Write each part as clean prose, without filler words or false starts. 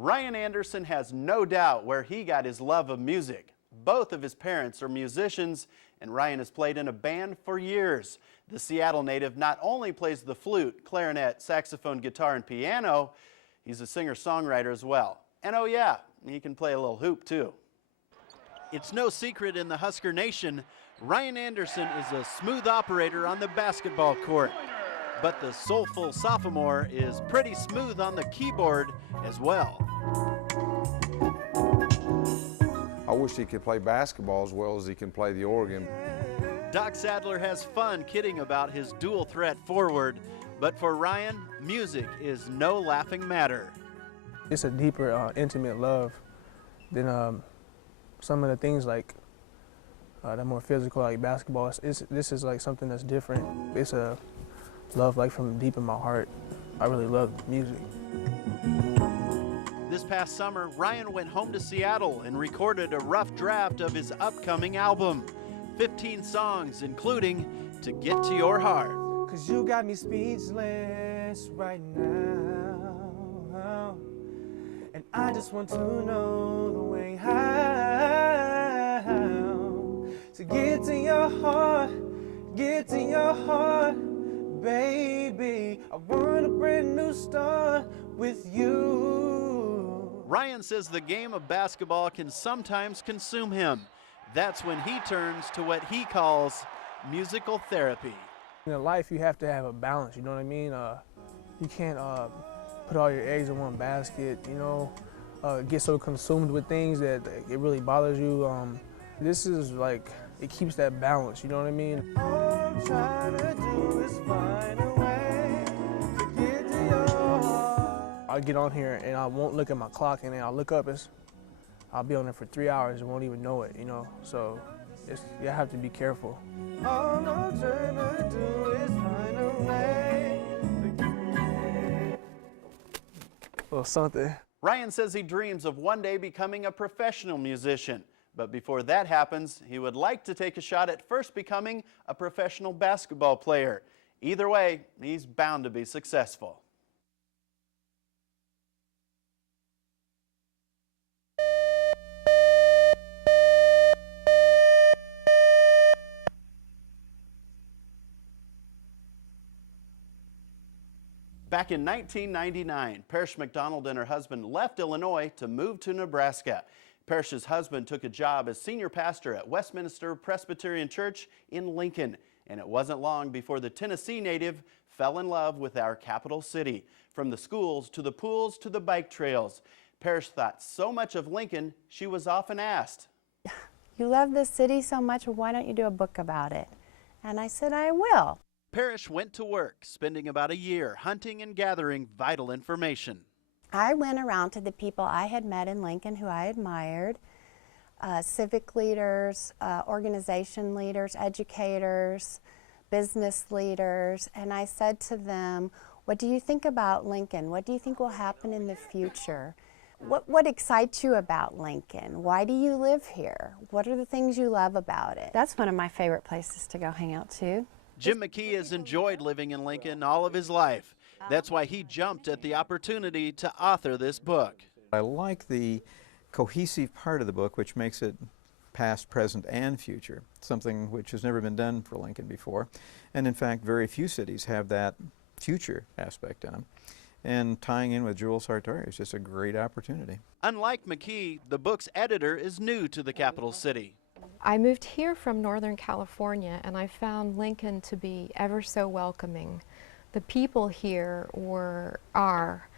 Ryan Anderson has no doubt where he got his love of music. Both of his parents are musicians, and Ryan has played in a band for years. The Seattle native not only plays the flute, clarinet, saxophone, guitar, and piano, he's a singer-songwriter as well. And oh yeah, he can play a little hoop too. It's no secret in the Husker Nation, Ryan Anderson is a smooth operator on the basketball court. But the soulful sophomore is pretty smooth on the keyboard as well. I wish he could play basketball as well as he can play the organ. Doc Sadler has fun kidding about his dual threat forward, but for Ryan, music is no laughing matter. It's a deeper, intimate love than some of the things like that more physical, like basketball. This is like something that's different. It's a love like from deep in my heart. I really love music. This past summer, Ryan went home to Seattle and recorded a rough draft of his upcoming album. 15 songs, including To Get to Your Heart. 'Cause you got me speechless right now, and I just want to know the way how to get to your heart, baby. I want a brand new start with you. Ryan says the game of basketball can sometimes consume him. That's when he turns to what he calls musical therapy. In life, you have to have a balance, you know what I mean? You can't put all your eggs in one basket, you know, get so consumed with things that it really bothers you. This is like, it keeps that balance, you know what I mean? All I'm trying to do is find a way to get to your heart. I'll get on here and I won't look at my clock, and then I'll look up, I'll be on there for 3 hours and won't even know it, you know? So you have to be careful. All I'm trying to do is find a way to little something. Ryan says he dreams of one day becoming a professional musician. But before that happens, he would like to take a shot at first becoming a professional basketball player. Either way, he's bound to be successful. Back in 1999, Parrish McDonald and her husband left Illinois to move to Nebraska. Parrish's husband took a job as senior pastor at Westminster Presbyterian Church in Lincoln, and it wasn't long before the Tennessee native fell in love with our capital city. From the schools to the pools to the bike trails, Parrish thought so much of Lincoln, she was often asked, "You love this city so much, why don't you do a book about it?" And I said, "I will." Parrish went to work, spending about a year hunting and gathering vital information. I went around to the people I had met in Lincoln who I admired, civic leaders, organization leaders, educators, business leaders, and I said to them, "What do you think about Lincoln? What do you think will happen in the future? What excites you about Lincoln? Why do you live here? What are the things you love about it?" That's one of my favorite places to go hang out too. Jim McKee has enjoyed living in Lincoln all of his life. That's why he jumped at the opportunity to author this book. I like the cohesive part of the book, which makes it past, present, and future, something which has never been done for Lincoln before. And in fact, very few cities have that future aspect on them. And tying in with Jules Sartori is just a great opportunity. Unlike McKee, the book's editor is new to the capital city. I moved here from Northern California, and I found Lincoln to be ever so welcoming. The people here are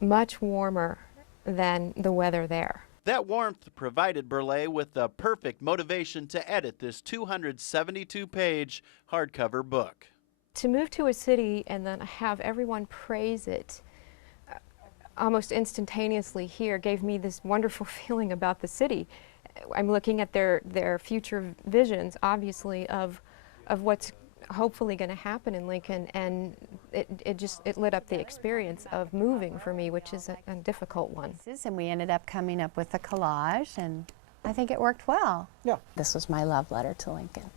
much warmer than the weather there. That warmth provided Burleigh with the perfect motivation to edit this 272-page hardcover book. To move to a city and then have everyone praise it almost instantaneously here gave me this wonderful feeling about the city. I'm looking at their future visions, obviously, of what's hopefully going to happen in Lincoln, and it lit up the experience of moving for me, which is a difficult one. And we ended up coming up with a collage, and I think it worked well. Yeah. This was my love letter to Lincoln.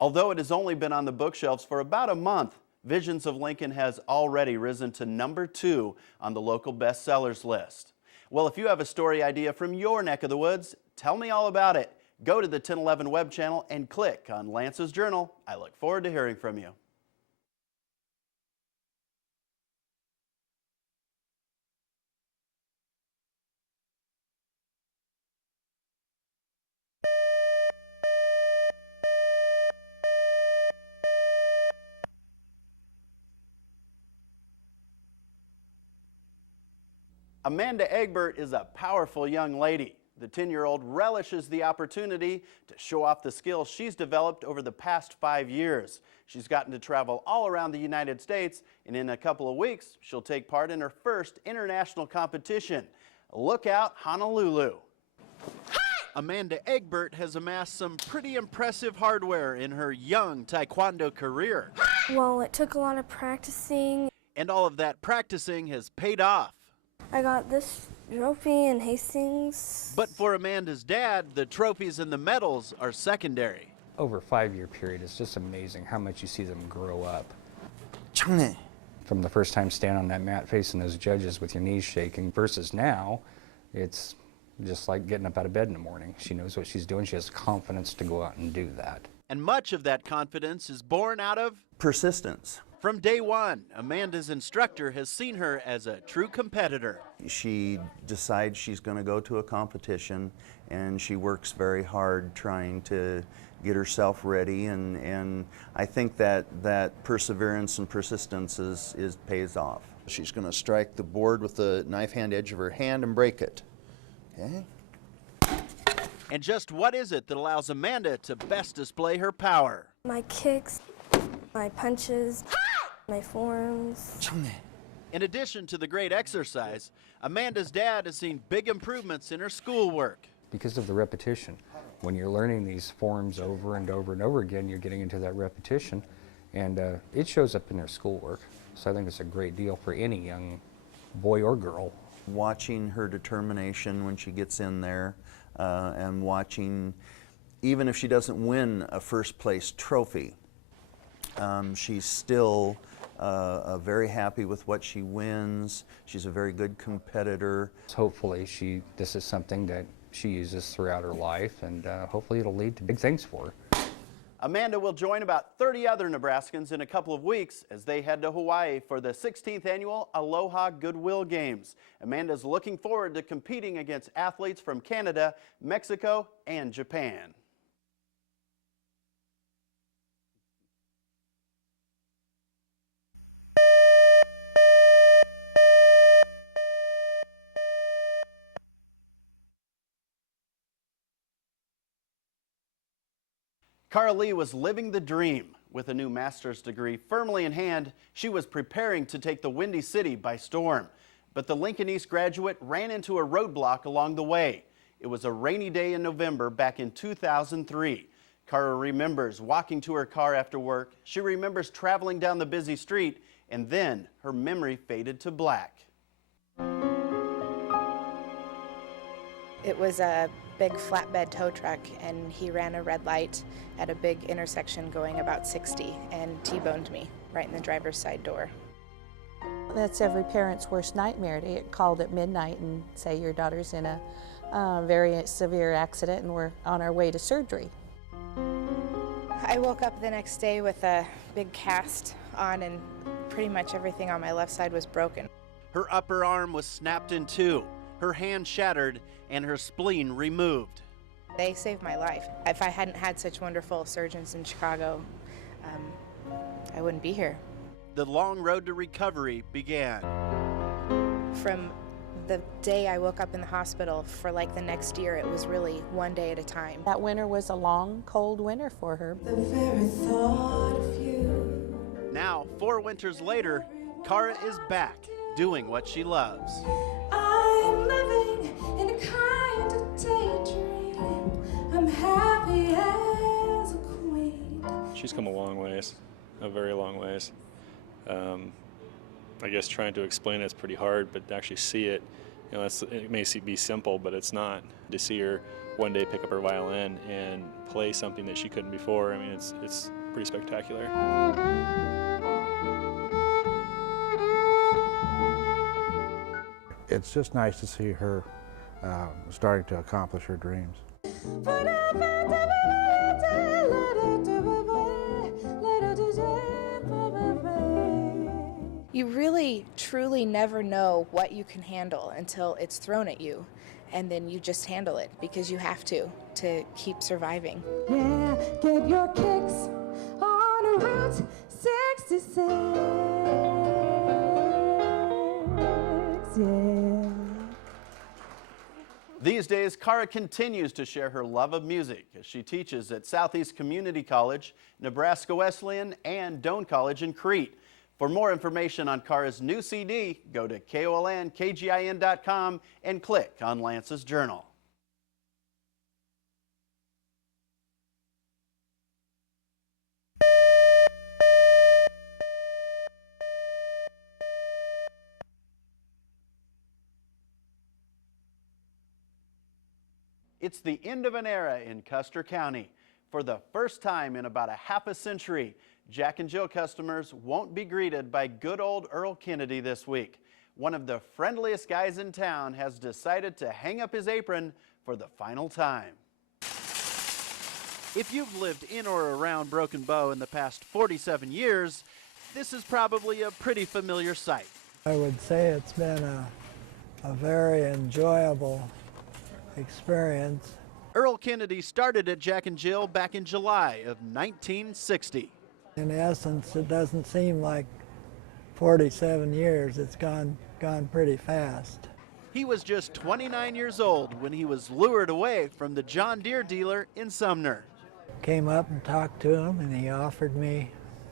Although it has only been on the bookshelves for about a month, Visions of Lincoln has already risen to #2 on the local bestsellers list. Well, if you have a story idea from your neck of the woods, tell me all about it. Go to the 1011 web channel and click on Lance's Journal. I look forward to hearing from you. Amanda Egbert is a powerful young lady. The 10-year-old relishes the opportunity to show off the skills she's developed over the past 5 years. She's gotten to travel all around the United States, and in a couple of weeks, she'll take part in her first international competition. Look out, Honolulu. Amanda Egbert has amassed some pretty impressive hardware in her young Taekwondo career. Well, it took a lot of practicing. And all of that practicing has paid off. I got this trophy in Hastings. But for Amanda's dad, the trophies and the medals are secondary. Over a 5-year period, it's just amazing how much you see them grow up. From the first time standing on that mat facing those judges with your knees shaking versus now, it's just like getting up out of bed in the morning. She knows what she's doing. She has confidence to go out and do that. And much of that confidence is born out of persistence. From day one, Amanda's instructor has seen her as a true competitor. She decides she's going to go to a competition, and she works very hard trying to get herself ready, and I think that perseverance and persistence pays off. She's going to strike the board with the knife hand edge of her hand and break it. Okay? And just what is it that allows Amanda to best display her power? My kicks, my punches, my forms. In addition to the great exercise, Amanda's dad has seen big improvements in her schoolwork. Because of the repetition. When you're learning these forms over and over and over again, you're getting into that repetition, and it shows up in their schoolwork. So I think it's a great deal for any young boy or girl. Watching her determination when she gets in there, and watching, even if she doesn't win a first place trophy, she's still very happy with what she wins. She's a very good competitor. Hopefully this is something that she uses throughout her life, and hopefully it'll lead to big things for her. Amanda will join about 30 other Nebraskans in a couple of weeks as they head to Hawaii for the 16th annual Aloha Goodwill Games. Amanda's looking forward to competing against athletes from Canada, Mexico, and Japan. Cara Lee was living the dream. With a new master's degree firmly in hand, she was preparing to take the Windy City by storm. But the Lincoln East graduate ran into a roadblock along the way. It was a rainy day in November back in 2003. Cara remembers walking to her car after work. She remembers traveling down the busy street, and then her memory faded to black. It was a big flatbed tow truck, and he ran a red light at a big intersection going about 60 and T-boned me right in the driver's side door. That's every parent's worst nightmare, to get called at midnight and say your daughter's in a very severe accident and we're on our way to surgery. I woke up the next day with a big cast on, and pretty much everything on my left side was broken. Her upper arm was snapped in two, her hand shattered, and her spleen removed. They saved my life. If I hadn't had such wonderful surgeons in Chicago, I wouldn't be here. The long road to recovery began. From the day I woke up in the hospital for like the next year, it was really one day at a time. That winter was a long, cold winter for her. The very thought of you. Now, 4 winters later, Cara is back, doing what she loves. I'm living in a kind of daydream. I'm happy as a queen. She's come a long ways, a very long ways. I guess trying to explain it's pretty hard, but to actually see it, you know, it may be simple, but it's not. To see her one day pick up her violin and play something that she couldn't before, I mean, it's pretty spectacular. It's just nice to see her starting to accomplish her dreams. You really, truly never know what you can handle until it's thrown at you. And then you just handle it because you have to keep surviving. Yeah, get your kicks on Route 66. Yeah. These days, Cara continues to share her love of music as she teaches at Southeast Community College, Nebraska Wesleyan, and Doane College in Crete. For more information on Cara's new CD, go to KOLNKGIN.com and click on Lance's Journal. It's the end of an era in Custer County. For the first time in about a half a century, Jack and Jill customers won't be greeted by good old Earl Kennedy this week. One of the friendliest guys in town has decided to hang up his apron for the final time. If you've lived in or around Broken Bow in the past 47 years, this is probably a pretty familiar sight. I would say it's been a very enjoyable experience. Earl Kennedy started at Jack and Jill back in July of 1960. In essence, it doesn't seem like 47 years. It's gone pretty fast. He was just 29 years old when he was lured away from the John Deere dealer in Sumner. Came up and talked to him, and he offered me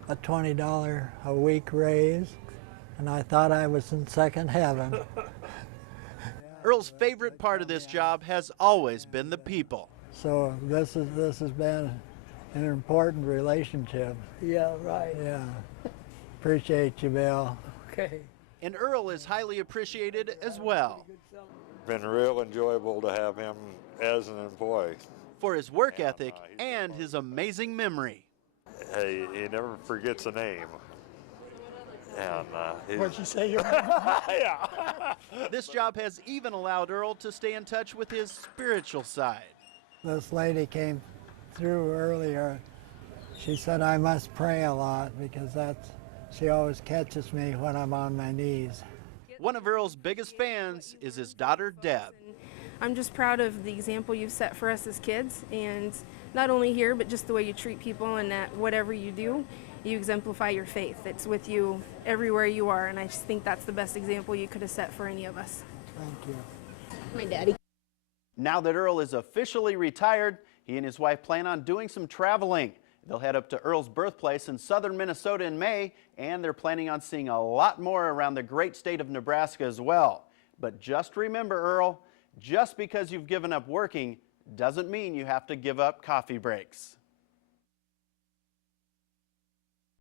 a $20 a week raise, and I thought I was in second heaven. Earl's favorite part of this job has always been the people. So this has been an important relationship. Yeah, right. Yeah. Appreciate you, Bill. Okay. And Earl is highly appreciated as well. Been real enjoyable to have him as an employee. For his work ethic and his amazing memory. Hey, he never forgets a name. And what'd you say? Yeah. This job has even allowed Earl to stay in touch with his spiritual side. This lady came through earlier. She said I must pray a lot because she always catches me when I'm on my knees. One of Earl's biggest fans is his daughter, Deb. I'm just proud of the example you've set for us as kids, and not only here, but just the way you treat people, and that whatever you do, you exemplify your faith. It's with you everywhere you are, and I just think that's the best example you could have set for any of us. Thank you. My daddy. Now that Earl is officially retired, he and his wife plan on doing some traveling. They'll head up to Earl's birthplace in southern Minnesota in May, and they're planning on seeing a lot more around the great state of Nebraska as well. But just remember, Earl, just because you've given up working doesn't mean you have to give up coffee breaks.